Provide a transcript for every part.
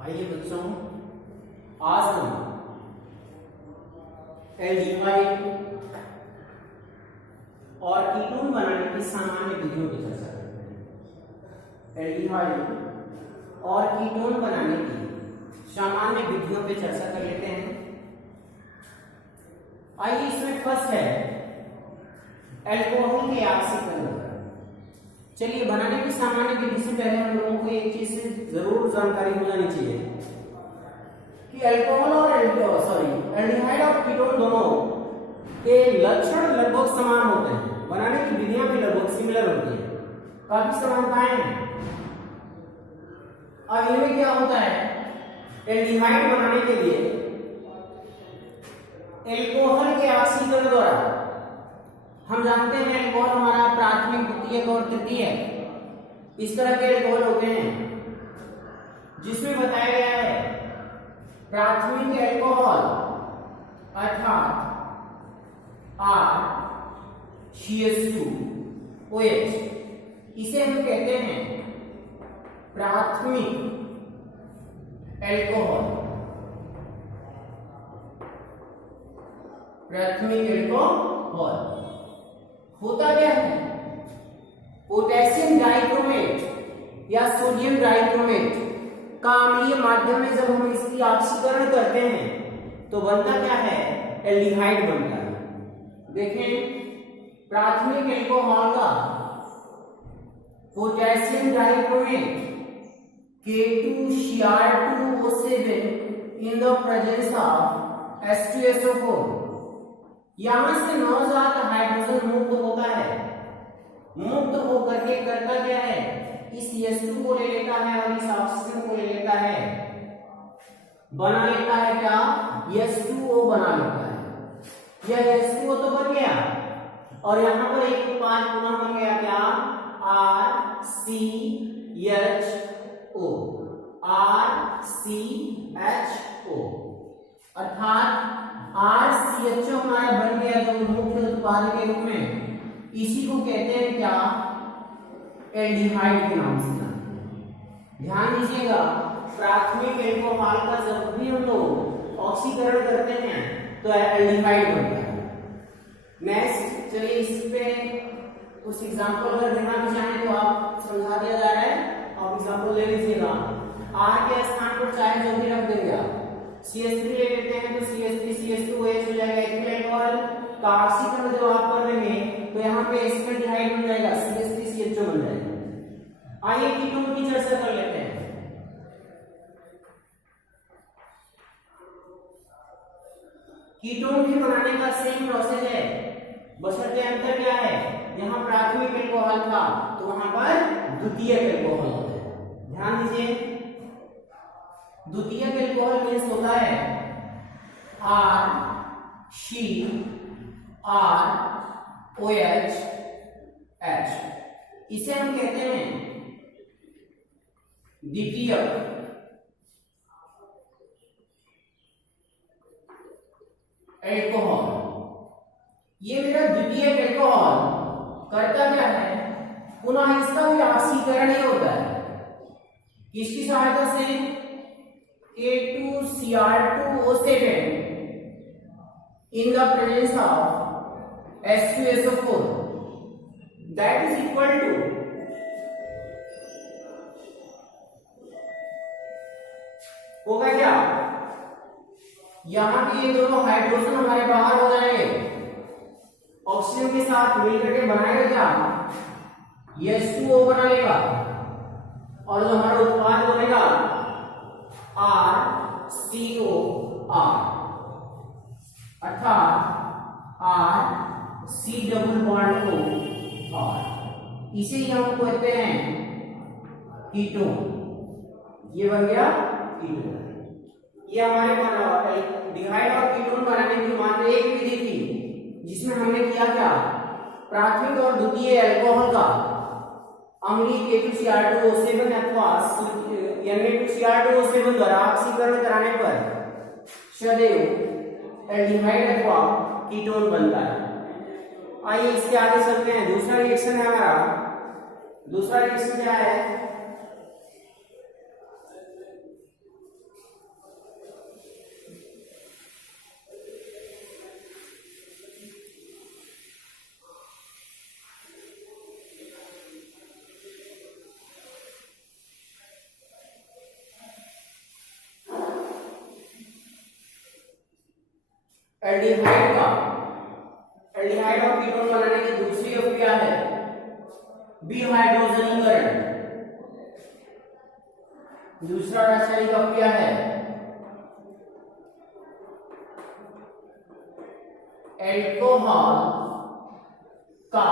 आइए बच्चों, आज हम एल्डिहाइड और कीटोन बनाने की सामान्य विधियों की चर्चा करते हैं। एल्डिहाइड और कीटोन बनाने की सामान्य विधियों पे चर्चा कर लेते हैं। आइए, इसमें फर्स्ट है अल्कोहल के ऑक्सीकरण। चलिए, बनाने की सामान्य विधि से पहले हम लोगों को एक चीज से जरूर जानकारी हो जानी चाहिए कि अल्कोहल और एल्डिहाइड और कीटोन दोनों के लक्षण लगभग समान होते हैं। बनाने की विधियां भी लगभग सिमिलर होती है, काफी समानताएं हैं। अब इनमें क्या होता है, एल्डिहाइड बनाने के लिए अल्कोहल के ऑक्सीकरण द्वारा, हम जानते हैं अल्कोहल हमारा प्राथमिक, द्वितीयक और तृतीयक इस तरह के अल्कोहल होते हैं, जिसमें बताया गया है प्राथमिक अल्कोहल अर्थात R-CH2OH, इसे हम कहते हैं प्राथमिक अल्कोहल। प्राथमिक अल्कोहल होता क्या है, पोटेशियम डाइक्रोमेट या सोडियम डाइक्रोमेट का अम्लीय माध्यम में जब हम इसकी ऑक्सीकरण करते हैं तो बनता क्या है, एल्डिहाइड बनता है। देखें, प्राथमिक अल्कोहल का potassium dichromate K2Cr2O7 in the presence of H2SO4, यहां से नवजात हाइड्रोजन मुक्त होता है। मुक्त होकर के करता क्या है, इस H2 को ले लेता है और इस ऑक्सीजन को ले लेता है, बना लेता है क्या, H2O बना लेता है। यह H2O तो बन गया और यहां पर एक उत्पाद पुनः बन गया क्या, RCHO अर्थात RCHO हमारा बन गया जो मुख्य उत्पाद के रूप में। इसी को कहते हैं क्या, एल्डिहाइड के नाम से। ध्यान दीजिएगा, प्राथमिक अल्कोहल का जब भी हम लोग ऑक्सीकरण करते हैं तो एल्डिहाइड बनता है। नेक्स्ट, चलिए इस पे कुछ एग्जांपल अगर देना भी चाहें तो आप समझा दिया जा रहा है, आप एग्जांपल ले लीजिएगा। R के स्थान पर चाहे जो भी रख देंगे आप, CH3 ले लेते हैं तो CH3CH2OH हो जाएगा। इथिल अल्कोहल का ऑक्सीकरण जब आप कर देंगे तो यहाँ पे एस्पेल्डिहाइड बन जाएगा, CH3CHO बन जाएगा। आइए कीटोन की चर्चा कर लेते हैं। कीटोन भी बनाने का सेम प्रोसेस है, बशर्ते अंतर क्या है, यहाँ प्राथमिक अल्कोहल था तो वहां पर द्वितीयक अल्कोहल होता है। ध्यान दीजिए, द्वितीयक अल्कोहल मीन्स होता है RCROH, इसे हम कहते हैं द्वितीयक अल्कोहल। ये मेरा द्वितीयक अल्कोहल करता क्या है, पुनः इसका भी ऑक्सीकरण ही होता है। किसकी सहायता से, K2Cr2O7 in the presence of H2SO4, that is equal to होगा क्या, यहां के ये दोनों हाइड्रोजन हमारे बाहर हो जाएंगे, ऑक्सीजन के साथ मिलकर के बनाएगा क्या, H2O बना लेगा और जो हमारा उत्पाद बनेगा RCOR अर्थात RC double bond O R, इसे ही हम कहते हैं कीटोन। ये बन गया कीटोन। ये हमारे एल्डिहाइड और कीटोन बनाने की मात्र एक विधि थी, जिसमें हमने किया क्या, प्राथमिक और द्वितीय अल्कोहल का अम्लीय K2Cr2O7 अथवा Na2Cr2O7 द्वारा ऑक्सीकरण कराने पर सदैव एल्डिहाइड अथवा कीटोन बनता है। आइए इसके आगे चलते हैं। दूसरा रिएक्शन है हमारा, दूसरा रिएक्शन क्या है, एल्डिहाइड और कीटोन बनाने की दूसरी अभिक्रिया है विहाइड्रोजनीकरण। दूसरा रासायनिक अभिक्रिया है एल्कोहल का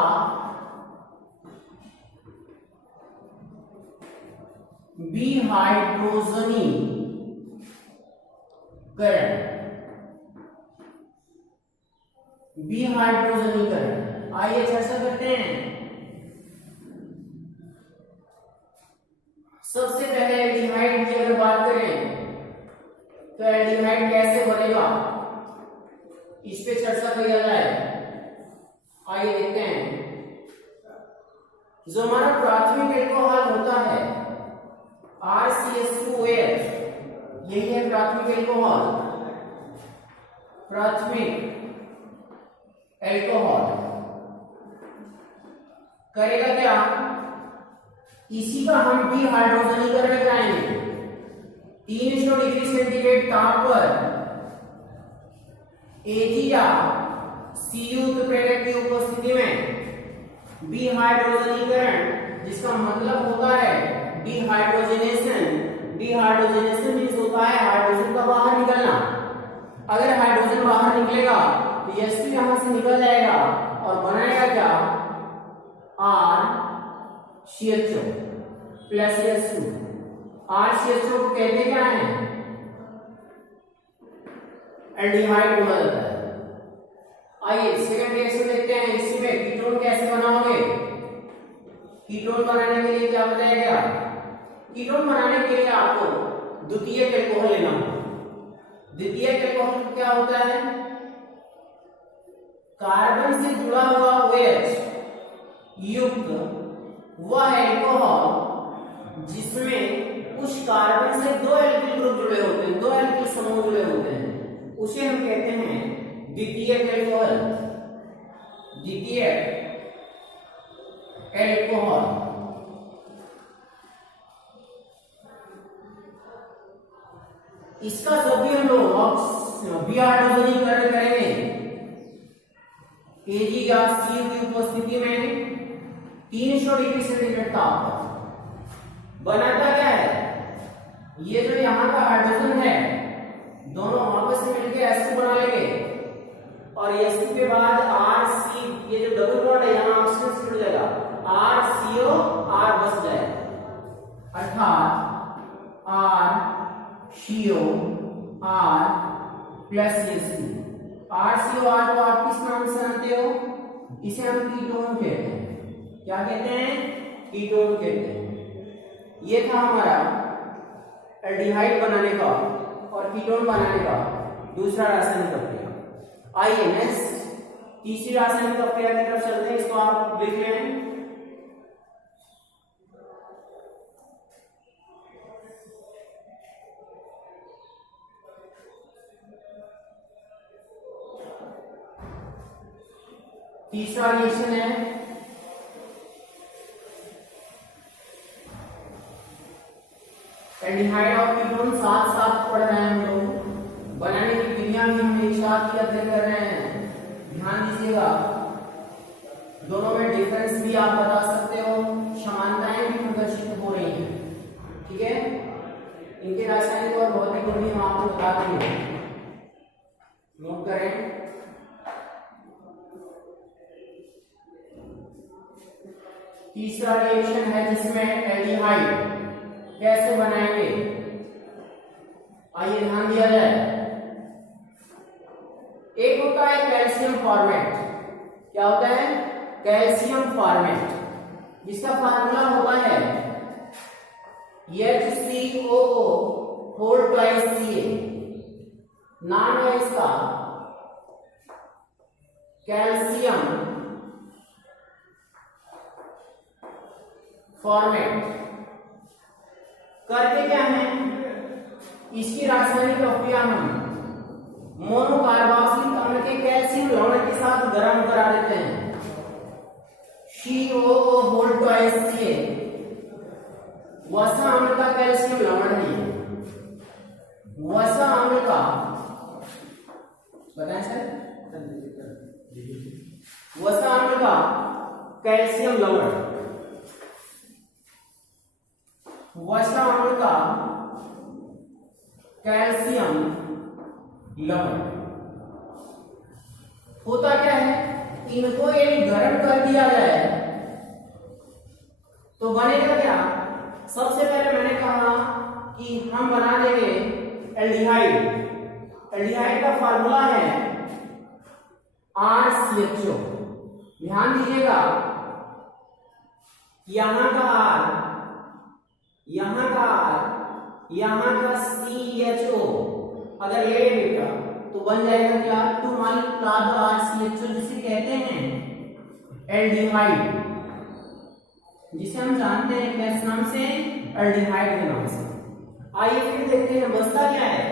विहाइड्रोजनीकरण। आइए चर्चा करते हैं। सबसे पहले एल्डिहाइड की अगर बात करें तो एल्डिहाइड कैसे बनेगा इस पे चर्चा किया जाए। आइए देखते हैं। जो हमारा प्राथमिक एल्कोहल होता है RCH2OH, यही है प्राथमिक एल्कोहल। प्राथमिक एल्कोहल करेगा क्या, इसी का हम डिहाइड्रोजनीकरण कराएंगे। 300 डिग्री सेंटीग्रेड ताप पर Ag या C युक्त प्रेरक की उपस्थिति में डिहाइड्रोजनीकरण, जिसका मतलब होता है डिहाइड्रोजनेशन। डिहाइड्रोजनेशन मींस होता है हाइड्रोजन का बाहर निकलना। अगर हाइड्रोजन बाहर निकलेगा तो H2 यहां से निकल जाएगा और बनाएगा क्या, RCHO प्लस H2। RCHO को कहते क्या है, एल्डिहाइड बोला जाता है। आइए सेकंड रिएक्शन देखते हैं। इसी में कीटोन कैसे बनाओगे। कीटोन बनाने के लिए क्या बताया गया, कीटोन बनाने के लिए आपको द्वितीयक एल्कोहल लेना होगा। द्वितीयक एल्कोहल क्या होता है, कार्बन से जुड़ा हुआ OH युक्त वह एल्कोहल जिसमें उस कार्बन से दो एल्किल ग्रुप जुड़े होते हैं, दो एल्किल समूह जुड़े होते हैं, उसे हम कहते हैं द्वितीयक एल्कोहल। द्वितीयक एल्कोहल इसका जब भी हम लोग विहाइड्रोजनीकरण करेंगे Ag या C की उपस्थिति में 300 डिग्री सेंटीग्रेड ताप पर बनाता क्या है, ये जो यहाँ का हाइड्रोजन है दोनों आपस में मिलकर H2 बना लेंगे और H2 के बाद RC, ये जो डबल बॉन्ड है यहाँ ऑक्सीजन से जुड़ जाएगा, RCO R बच जाएगा, अर्थात RCO R plus H2। RCO R को आप किस नाम से जानते हो, इसे हम कीटोन कहते हैं। क्या कहते हैं, कीटोन कहते हैं। ये था हमारा एल्डिहाइड बनाने का और कीटोन बनाने का दूसरा रासायनिक अभिक्रिया। आइए नेक्स्ट तीसरी रासायनिक अभिक्रिया की तरफ चलते हैं। इसको आप लिख लें। तीसरा रिएक्शन है एल्डिहाइड और कीटोन साथ साथ पढ़ रहे हैं हम लोग। बनाने की विधियां भी हम एक साथ ही अध्ययन कर रहे हैं। ध्यान दीजिएगा, दोनों में डिफरेंस भी आप बता सकते हो, समानताएं भी प्रदर्शित हो रही हैं। ठीक है, इनके रासायनिक और भौतिक गुण भी हम आपको बता देंगे। नोट करें। तीसरा रिएक्शन है जिसमें एल्डिहाइड कैसे बनाएंगे, आइए ध्यान दिया जाए। एक होता है कैल्शियम फॉर्मेट। क्या होता है, कैल्शियम फॉर्मेट, जिसका फार्मूला होता है HCOO होल ट्वाइस Ca। नाम है इसका कैल्शियम फॉर्मेट। करते क्या है, इसकी रासायनिक अभिक्रिया हम मोनोकार्बोक्सिलिक अम्ल के कैल्शियम लवण के साथ गर्म करा देते हैं। COO होल ट्वाइस Ca वसा अम्ल का कैल्शियम लवण है। वसा अम्ल का बताएं सर। वसा अम्ल का कैल्शियम लवण, वसा अम्ल का कैल्शियम लवण होता क्या है, इनको यदि गर्म कर दिया जाए तो बनेगा क्या। सबसे पहले मैंने कहा कि हम बना देंगे एल्डिहाइड। एल्डिहाइड का फार्मूला है RCHO। ध्यान दीजिएगा, यहां का R, यहां का R, यहां का CHO अगर ले बेटा तो बन जाएगा क्या, 2 मालिक्यूल RCHO, जिसे कहते हैं एल्डिहाइड, जिसे हम जानते हैं किस नाम से, एल्डिहाइड के नाम से। आइए फिर देखते हैं बचता क्या है।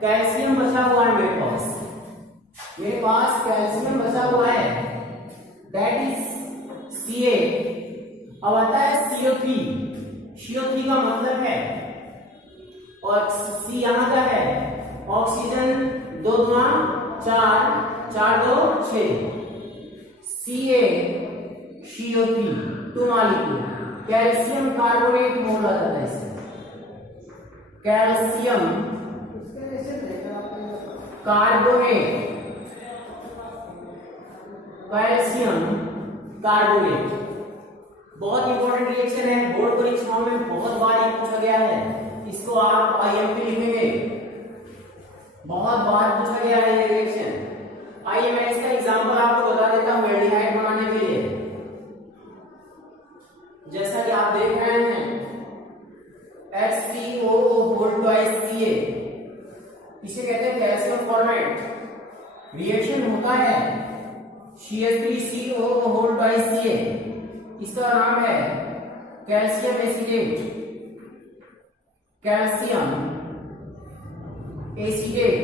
कैल्शियम बचा हुआ है मेरे पास कैल्शियम बचा हुआ है, दैट इज Ca। अब आता है CO3। CO3 का मतलब है, और C यहां का है ऑक्सीजन, 2 दूना 4, 4 2 6, CO3 2 मालिक्यूल। कैल्शियम कार्बोनेट बोला जाता है इसे, कैल्शियम कार्बोनेट, कैल्शियम कार्बोनेट। बहुत इंपॉर्टेंट रिएक्शन है, बोर्ड परीक्षाओं में बहुत बार ये पूछा गया है, इसको आप IMP लिखेंगे, बहुत बार पूछा गया है ये रिएक्शन। आइए मैं इसका एग्जांपल आपको बता देता हूं एल्डिहाइड बनाने के लिए। जैसा कि आप देख रहे हैं HCOO2Ca, इसे कहते हैं कैल्शियम फॉर्मेट। रिएक्शन होता है CH3COO2Ca, इसका नाम है कैल्शियम एसिडेट, कैल्शियम एसिडेट।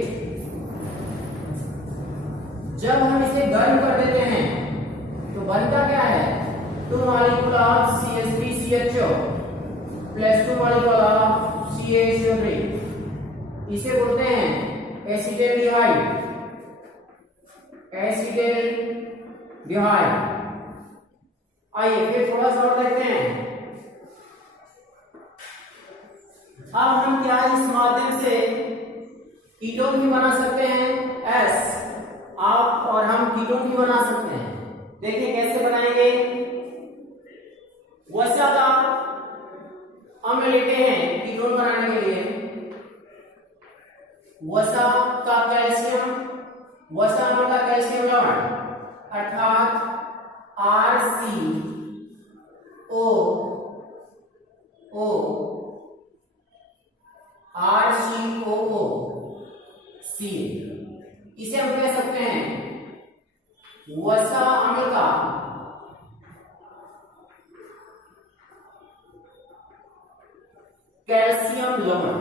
जब हम इसे गर्म कर देते हैं तो बनता क्या है, 2 molecule of CH3CHO plus 2 molecule of CaCO3, इसे बोलते हैं एसिटेल्डिहाइड, एसिटेल्डिहाइड। आइए फिर थोड़ा सा और देखते हैं। अब हम क्या इस माध्यम से कीटोन भी बना सकते हैं, S, आप और हम कीटोन भी बना सकते हैं। देखिए कैसे बनाएंगे। वसा का अम्ल लेते हैं कीटोन बनाने के लिए, वसा का कैल्शियम, वसा अम्ल का कैल्शियम लवण अर्थात RCOO, इसे हम कह सकते हैं वसा अम्ल का कैल्शियम लवण।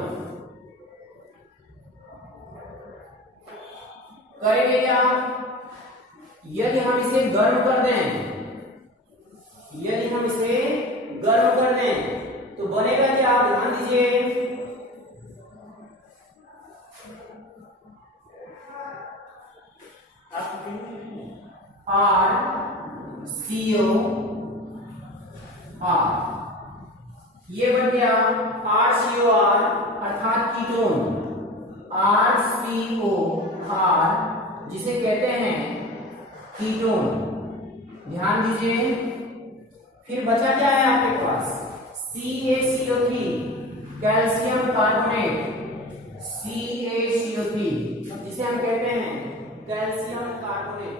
करेंगे क्या, यदि हम इसे गर्म कर दें, यदि हम इसे गर्म कर दें तो बनेगा क्या, आप ध्यान दीजिए। RCOR, ये बन गया RCOR अर्थात कीटोन, RCOR जिसे कहते हैं कीटोन। ध्यान दीजिए। फिर बचा क्या है आपके पास, CaCO3 कैल्शियम कार्बोनेट, CaCO3 जिसे हम कहते हैं कैल्शियम कार्बोनेट।